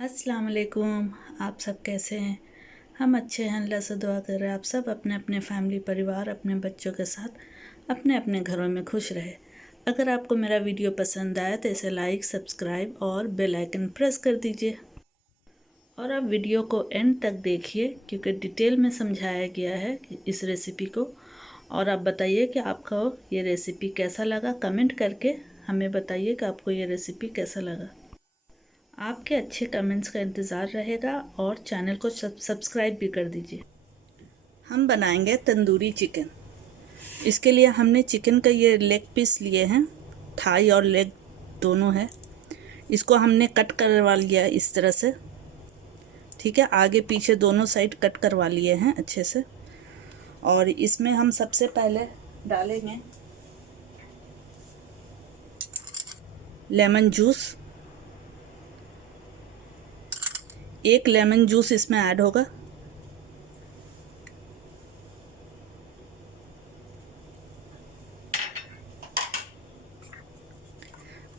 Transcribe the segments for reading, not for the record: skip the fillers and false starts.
अस्सलाम वालेकुम। आप सब कैसे हैं? हम अच्छे हैं, अल्लाह से दुआ कर रहे हैं आप सब अपने अपने फैमिली परिवार अपने बच्चों के साथ अपने अपने घरों में खुश रहे। अगर आपको मेरा वीडियो पसंद आया तो इसे लाइक, सब्सक्राइब और बेल आइकन प्रेस कर दीजिए और आप वीडियो को एंड तक देखिए क्योंकि डिटेल में समझाया गया है इस रेसिपी को। और आप बताइए कि आपको ये रेसिपी कैसा लगा, कमेंट करके हमें बताइए कि आपको ये रेसिपी कैसा लगा। आपके अच्छे कमेंट्स का इंतज़ार रहेगा और चैनल को सब्सक्राइब भी कर दीजिए। हम बनाएंगे तंदूरी चिकन। इसके लिए हमने चिकन का ये लेग पीस लिए हैं, थाई और लेग दोनों है। इसको हमने कट करवा लिया इस तरह से, ठीक है। आगे पीछे दोनों साइड कट करवा लिए हैं अच्छे से। और इसमें हम सबसे पहले डालेंगे लेमन जूस। एक लेमन जूस इसमें ऐड होगा।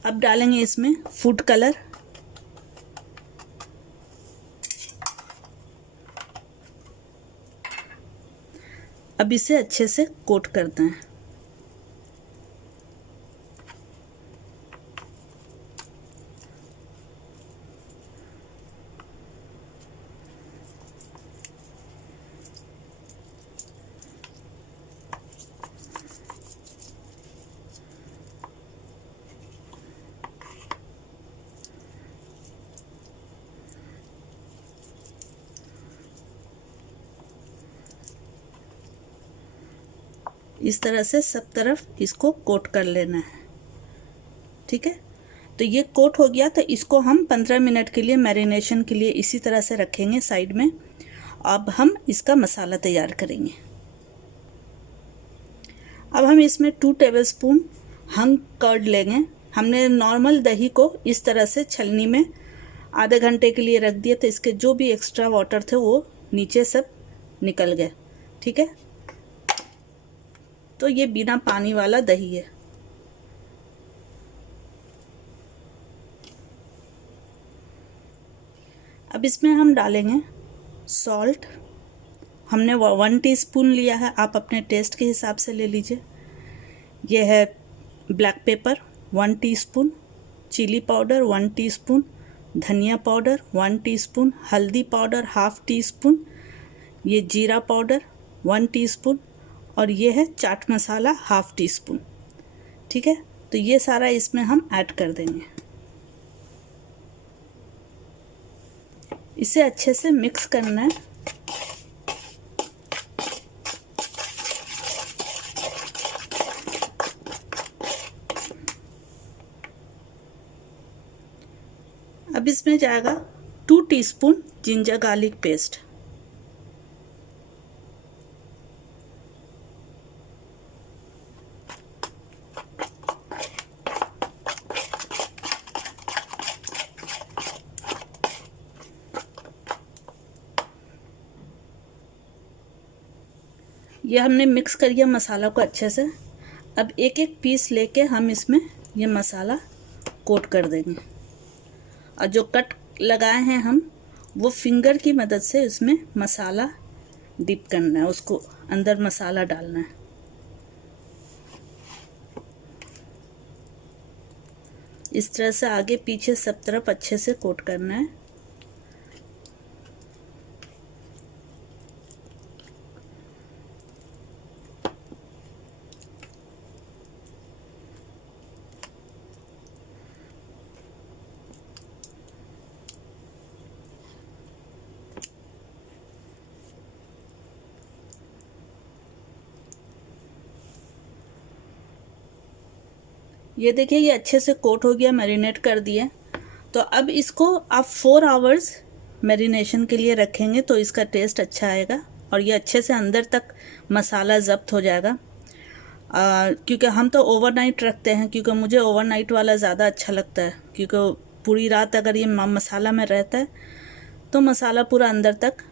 अब डालेंगे इसमें फूड कलर। अब इसे अच्छे से कोट करते हैं। इस तरह से सब तरफ इसको कोट कर लेना है, ठीक है। तो ये कोट हो गया तो इसको हम 15 मिनट के लिए मैरिनेशन के लिए इसी तरह से रखेंगे साइड में। अब हम इसका मसाला तैयार करेंगे। अब हम इसमें 2 टेबलस्पून हंग कर्ड लेंगे। हमने नॉर्मल दही को इस तरह से छलनी में आधे घंटे के लिए रख दिया तो इसके जो भी एक्स्ट्रा वाटर थे वो नीचे सब निकल गए, ठीक है। तो ये बिना पानी वाला दही है। अब इसमें हम डालेंगे सॉल्ट। हमने 1 टीस्पून लिया है, आप अपने टेस्ट के हिसाब से ले लीजिए। ये है black pepper 1 teaspoon, chilli powder 1 teaspoon, धनिया पाउडर 1 टीस्पून, हल्दी पाउडर 1/2 टीस्पून, ये जीरा पाउडर 1 टीस्पून और ये है चाट मसाला 1/2 टीस्पून, ठीक है। तो ये सारा इसमें हम ऐड कर देंगे। इसे अच्छे से मिक्स करना है। अब इसमें जाएगा 2 टीस्पून जिंजर गार्लिक पेस्ट। ये हमने मिक्स कर लिया मसाला को अच्छे से। अब एक एक पीस लेके हम इसमें ये मसाला कोट कर देंगे और जो कट लगाए हैं हम वो फिंगर की मदद से इसमें मसाला डिप करना है, उसको अंदर मसाला डालना है। इस तरह से आगे पीछे सब तरफ अच्छे से कोट करना है। ये देखिए ये अच्छे से कोट हो गया, मैरिनेट कर दिए। तो अब इसको आप 4 आवर्स मैरिनेशन के लिए रखेंगे तो इसका टेस्ट अच्छा आएगा और ये अच्छे से अंदर तक मसाला ज़ब्त हो जाएगा। क्योंकि हम तो ओवरनाइट रखते हैं, क्योंकि मुझे ओवरनाइट वाला ज़्यादा अच्छा लगता है, क्योंकि पूरी रात अगर ये मसाला में रहता है तो मसाला पूरा अंदर तक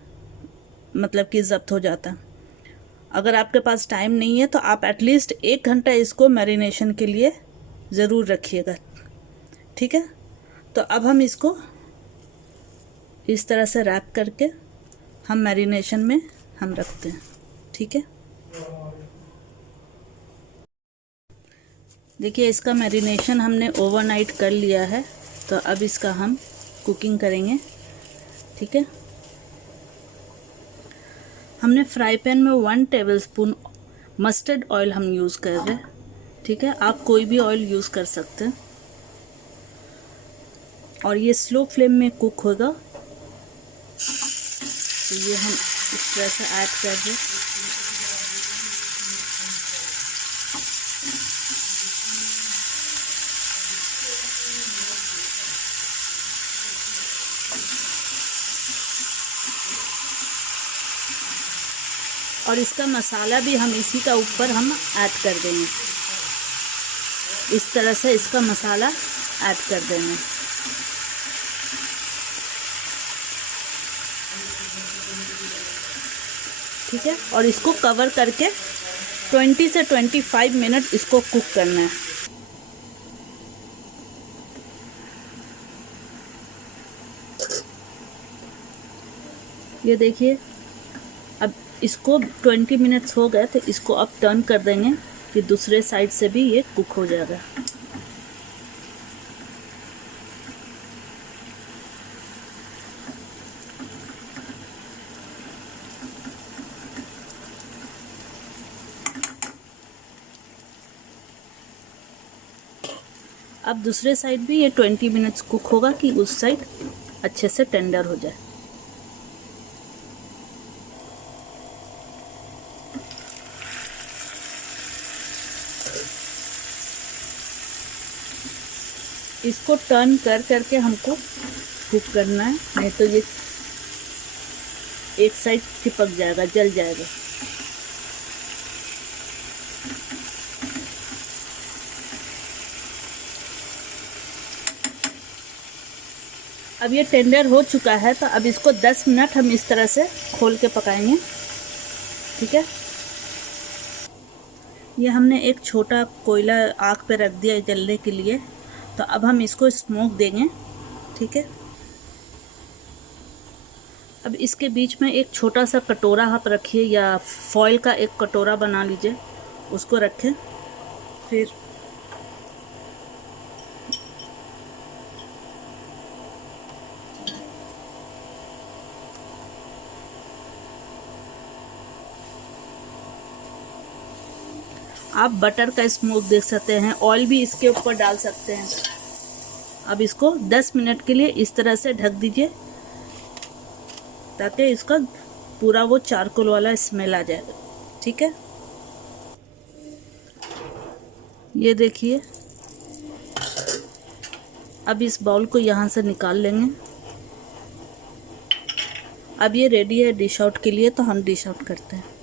मतलब कि ज़ब्त हो जाता है। अगर आपके पास टाइम नहीं है तो आप एटलीस्ट 1 घंटा इसको मैरिनेशन के लिए ज़रूर रखिएगा, ठीक है। तो अब हम इसको इस तरह से रैप करके हम मैरिनेशन में हम रखते हैं। ठीक है, देखिए इसका मैरिनेशन हमने ओवरनाइट कर लिया है। तो अब इसका हम कुकिंग करेंगे। ठीक है, हमने फ्राई पैन में 1 टेबलस्पून मस्टर्ड ऑयल हम यूज़ कर रहे हैं। ठीक है, आप कोई भी ऑयल यूज़ कर सकते हैं और ये स्लो फ्लेम में कुक होगा। तो ये हम इस तरह से ऐड कर दें। और इसका मसाला भी हम इसी का ऊपर हम ऐड कर देंगे। इस तरह से इसका मसाला ऐड कर देंगे। ठीक है, और इसको कवर करके 20 से 25 मिनट इसको कुक करना है। ये देखिए अब इसको 20 मिनट्स हो गए, तो इसको अब टर्न कर देंगे कि दूसरे साइड से भी ये कुक हो जाएगा। अब दूसरे साइड भी ये 20 मिनट्स कुक होगा कि उस साइड अच्छे से टेंडर हो जाए। इसको टर्न कर करके हमको कुक करना है, नहीं तो ये एक साइड चिपक जाएगा, जल जाएगा। अब ये टेंडर हो चुका है, तो अब इसको 10 मिनट हम इस तरह से खोल के पकाएंगे। ठीक है, ये हमने एक छोटा कोयला आग पे रख दिया जलने के लिए। तो अब हम इसको स्मोक देंगे। ठीक है, अब इसके बीच में एक छोटा सा कटोरा आप रखिए या फॉयल का एक कटोरा बना लीजिए, उसको रखें। फिर आप बटर का स्मोक देख सकते हैं, ऑयल भी इसके ऊपर डाल सकते हैं। अब इसको 10 मिनट के लिए इस तरह से ढक दीजिए ताकि इसका पूरा वो चारकोल वाला स्मेल आ जाएगा। ठीक है, ये देखिए अब इस बाउल को यहाँ से निकाल लेंगे। अब ये रेडी है डिश आउट के लिए, तो हम डिश आउट करते हैं।